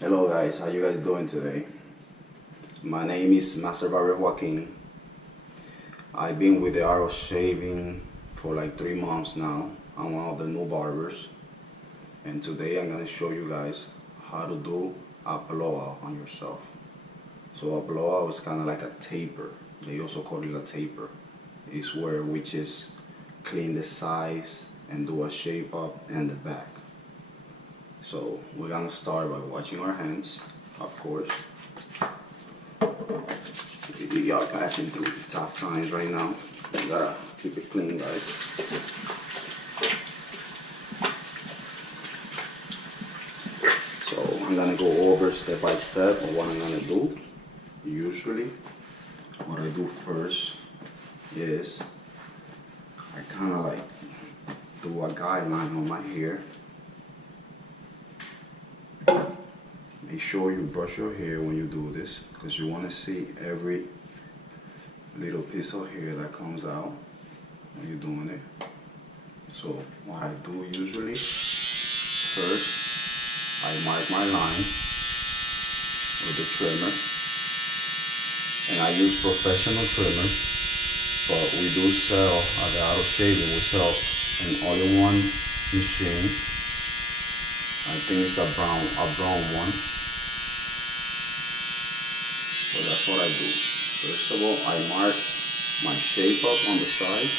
Hello guys, how you guys doing today? My name is Master Barber Joaquin. I've been with the art of shaving for like 3 months now. I'm one of the new barbers, and today I'm gonna show you guys how to do a blowout on yourself. So a blowout is kind of like a taper. They also call it a taper. It's where we just clean the sides and do a shape up and the back. So we're gonna start by washing our hands, of course. We are passing through tough times right now. We gotta keep it clean, guys. So I'm gonna go over step by step of what I'm gonna do. Usually, what I do first is I kind of like do a guideline on my hair. Make sure you brush your hair when you do this, because you want to see every little piece of hair that comes out when you're doing it. So what I do usually, first I mark my line with the trimmer, and I use professional trimmers, but we do sell at the auto shaving, we sell an all-in-one machine. I think it's a brown one. So that's what I do. First of all, I mark my shape up on the sides.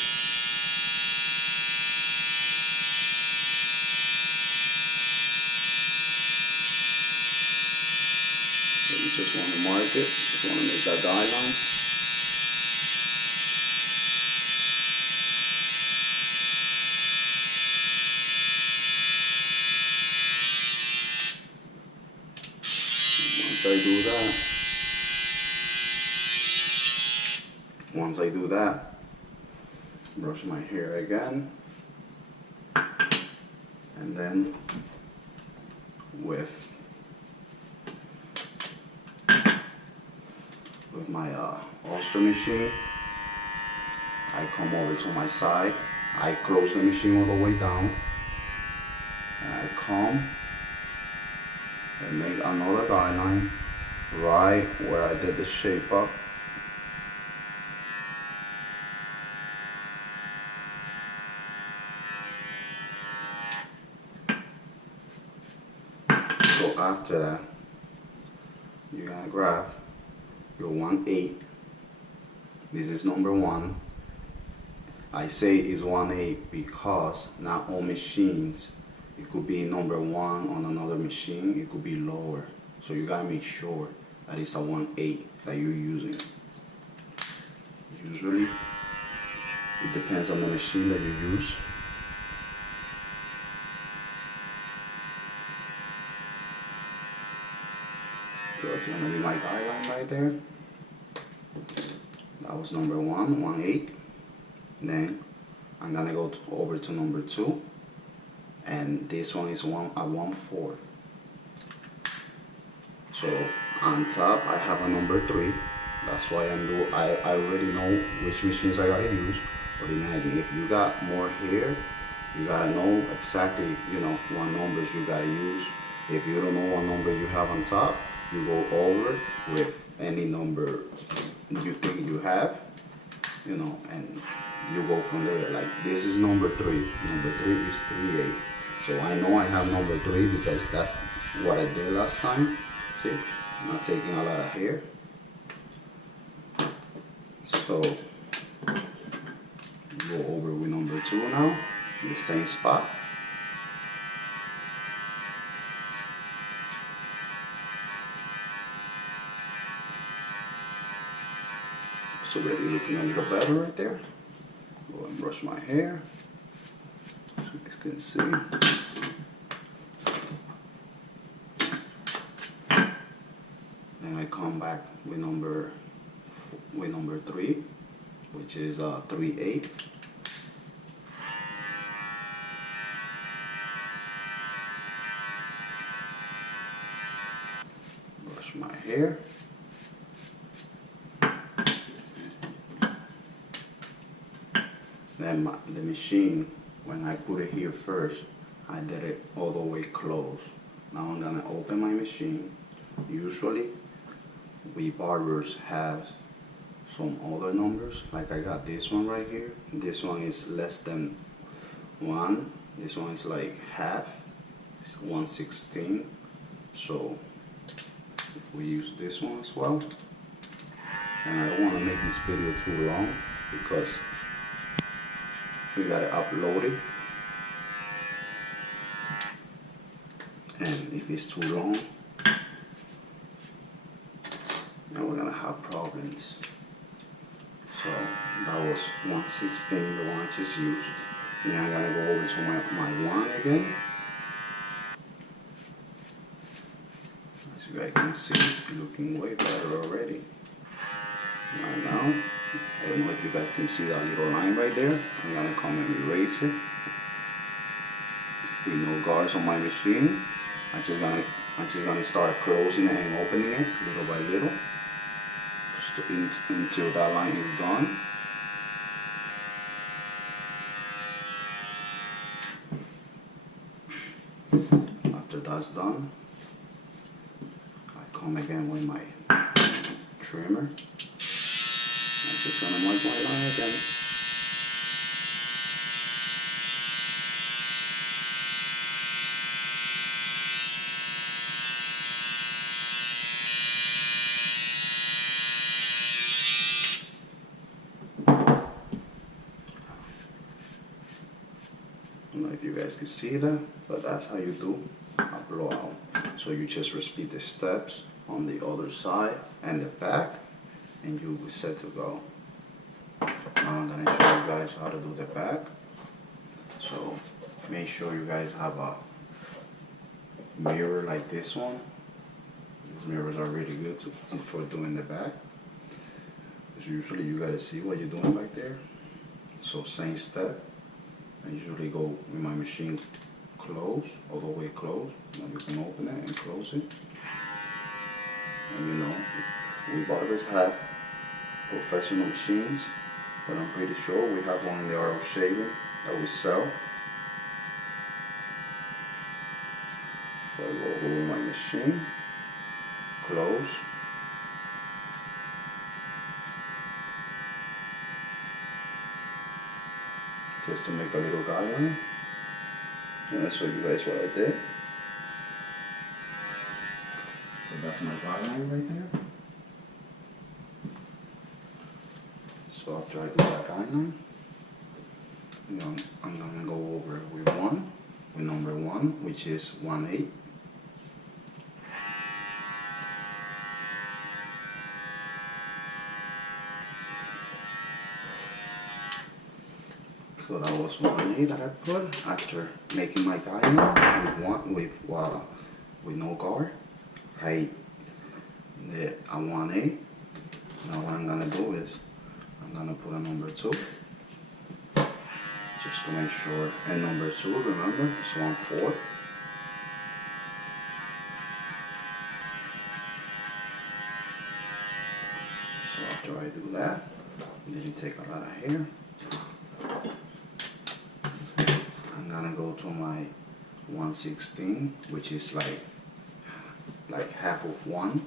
So you just want to mark it, just want to make that guideline. Once I do that, brush my hair again, and then with my ulster machine, I come over to my side. I close the machine all the way down, and I come and make another guideline right where I did the shape up. So after that, you're gonna grab your 1/8. This is number 1. I say it's 1/8 because not all machines, it could be number 1 on another machine, it could be lower. So you gotta make sure that it's a 1/8 that you're using. Usually, it depends on the machine that you use. So that's gonna be my guideline right there. That was number 1, 1/8. Then I'm gonna go over to number 2, and this one is a 1/4. So on top I have a number 3. That's why I already know which machines I gotta use. But imagine if you got more hair, you gotta know exactly, what numbers you gotta use. If you don't know what number you have on top, you go over with any number you think you have, and you go from there. Like this is number 3. Number 3 is 3/8. So I know I have number 3 because that's what I did last time. See, I'm not taking a lot of hair. So go over with number 2 now, the same spot. It's already looking a little better right there. Go and brush my hair so you guys can see. Then I come back with number 3, which is 3/8. Brush my hair. Then the machine, when I put it here first, I did it all the way close. Now I'm gonna open my machine. Usually, we barbers have some other numbers, like I got this one right here. This one is less than 1. This one is like half. It's 1/16. So if we use this one as well. And I don't want to make this video too long because we gotta upload it. And if it's too long, then we're gonna have problems. So that was 1/16, the one I just used. Now I'm gonna go over to my 1 again. As you guys can see, it's looking way better already. Right now, I don't know if you guys can see that little line right there. I'm gonna come and erase it. With no guards on my machine. I'm just gonna start closing it and opening it little by little until that line is done. After that's done, I come again with my trimmer. I'm just gonna mark my line again. I don't know if you guys can see that, but that's how you do a blowout. So you just repeat the steps on the other side and the back, and you'll be set to go. Now I'm gonna show you guys how to do the back. So make sure you guys have a mirror like this one. These mirrors are really good for doing the back, because usually you gotta see what you're doing back there. So same step. I usually go with my machine closed, all the way closed. Now you can open it and close it. And you know, we barbers have professional machines, but I'm pretty sure we have one in the art of shaving that we sell. So I go over my machine, close. Just to make a little guideline. And I'll show you guys what I did. So that's my guideline right there. So after I do that guideline, I'm gonna go over with number 1, which is 1/8. So that was 1/8 that I put after making my guideline with no guard. I did a 1/8. Now what I'm gonna do is I'm gonna put a number 2, just to make sure. And number 2, remember, is 1/4. So after I do that, it didn't take a lot of hair. I'm gonna go to my 1/16, which is like half of 1.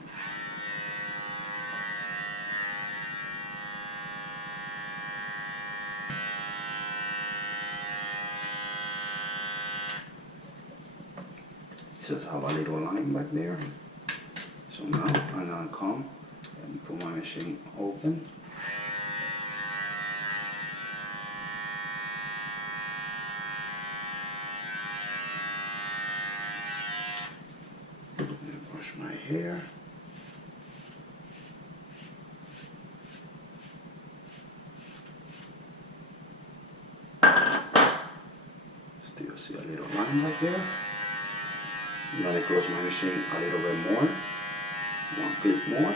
Just have a little line back there. So now I'm gonna come and put my machine open. And brush my hair. Still see a little line back there. I'm gonna close my machine a little bit more. 1 click more.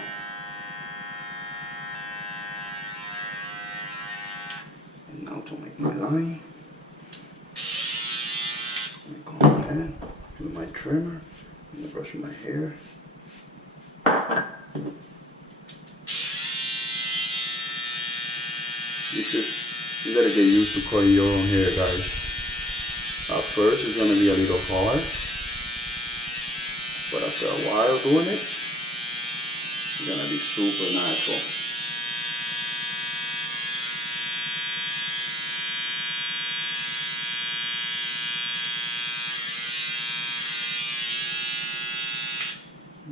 And now to make my line, I'm gonna come in with my trimmer. I'm gonna brush my hair. You gotta get used to cutting your own hair, guys. At first it's gonna be a little hard, after a while doing it, it's gonna be super natural.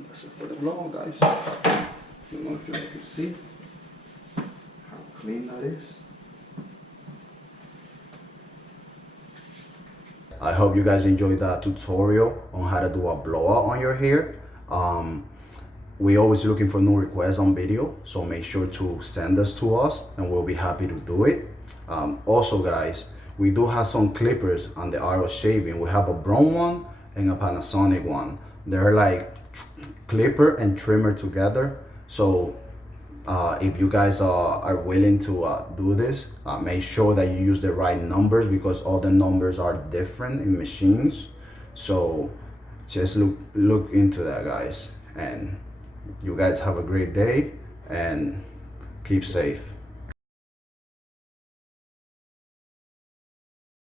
That's it for the blowout, guys. I don't know if you guys can see how clean that is. I hope you guys enjoyed that tutorial on how to do a blowout on your hair. We always looking for new requests on video, so make sure to send us to us and we'll be happy to do it. Also guys, we do have some clippers on the art of shaving. We have a brown one and a Panasonic one. They're like clipper and trimmer together. So if you guys are willing to do this, make sure that you use the right numbers because all the numbers are different in machines. So just look into that, guys, and you guys have a great day and keep safe.